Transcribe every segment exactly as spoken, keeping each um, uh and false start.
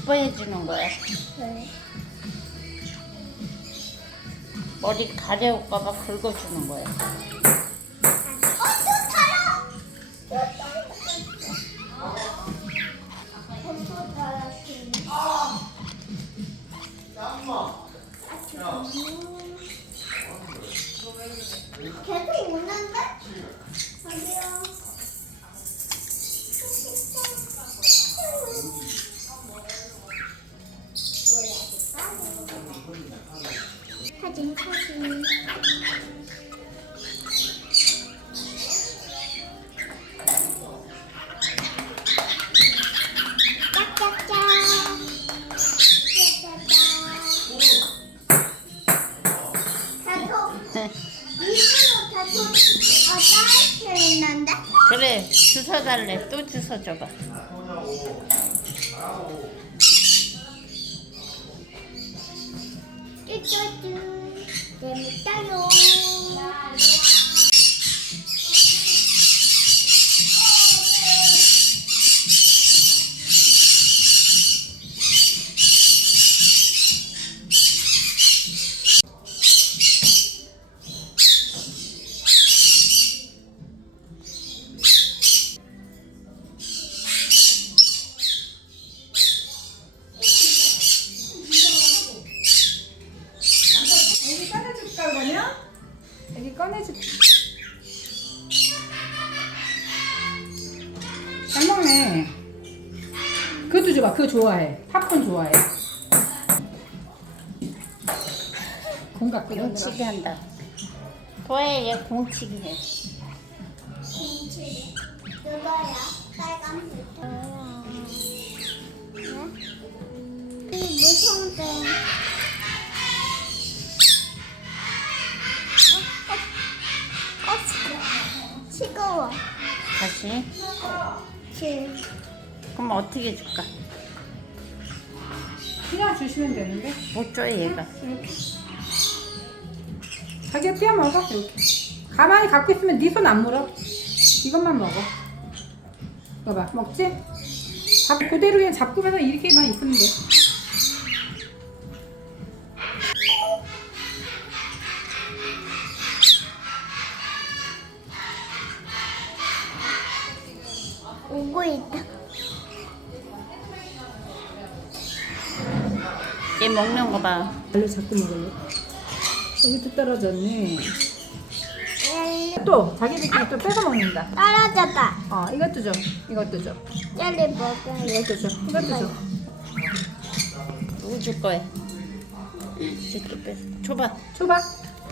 기뻐해 주는 거야. 네. 머리 가려울까봐 긁어주는 거야. 계속 오는데? 어디요? 사진 사진. 짝짝짝. 있는데? 그래, 주워 달래. 또 주워 줘봐. 쭈쭈쭈 재밌다요. 그러면 여기 꺼내줄게. 잘 먹네. 그것도 줘봐. 그거 좋아해. 팝콘 좋아해. 공 갖고 공치기 한다. 도아야, 얘 공치기 해. 김치 그거야 빨간색. 네? 이 무서운데. 어, 어, 시끄러워. 다시. 지. 그럼 어떻게 줄까? 그냥 주시면 되는데. 못 줘, 얘가. 이렇게. 자기가 떼어 먹어. 이렇게. 가만히 갖고 있으면 네 손 안 물어. 이것만 먹어. 봐봐, 먹지? 잡 그대로 그냥 잡고만 이렇게만 있으면 돼. 오고 있다. 얘 먹는 거 봐. 원래 자꾸 먹을래. 여기도 떨어졌네. 또 자기들끼리 또 뺏어 먹는다. 떨어졌다. 어, 이것도 줘. 이것도 줘. 젤리 먹어. 이것도 줘. 이것도 줘. 누구 줄 거야? 이렇게 뺏어. 줘봐. 줘봐.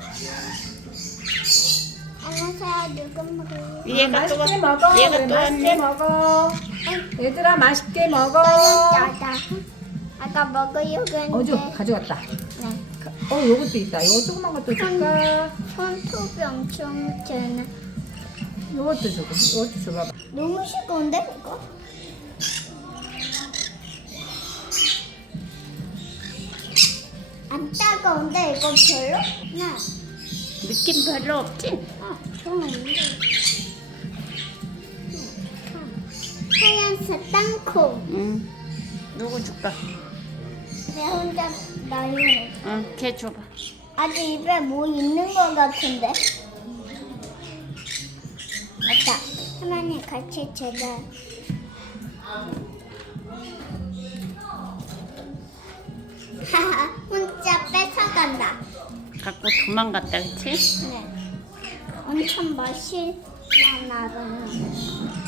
안녕하세요. 누구 먹어요? 얘가 또 맛있게 왔- 먹어. 얘가 그래, 또 맛있게 왔네. 먹어. 얘들아 맛있게 먹어. 짜다. 아까 먹어요. 근데. 어저 가져왔다. 네. 어, 요것도 있다. 요거 조그만 것도 줄까? 손톱이 엄청 되네. 요것도 줘봐. 요것도 줘봐. 너무 시끄러운데 이거? 안 따가운데 이거 별로? 네. 느낌 별로 없지? 어, 좀 있는데. 하얀색 땅콩. 응. 누구 줄까? 내 혼자 나요. 응, 걔 줘봐. 아직 입에 뭐 있는 것 같은데. 맞다. 할머니 같이 주자. 하하, 혼자 뺏어간다. 갖고 도망갔다, 그치? 네. 엄청 맛있나 나는.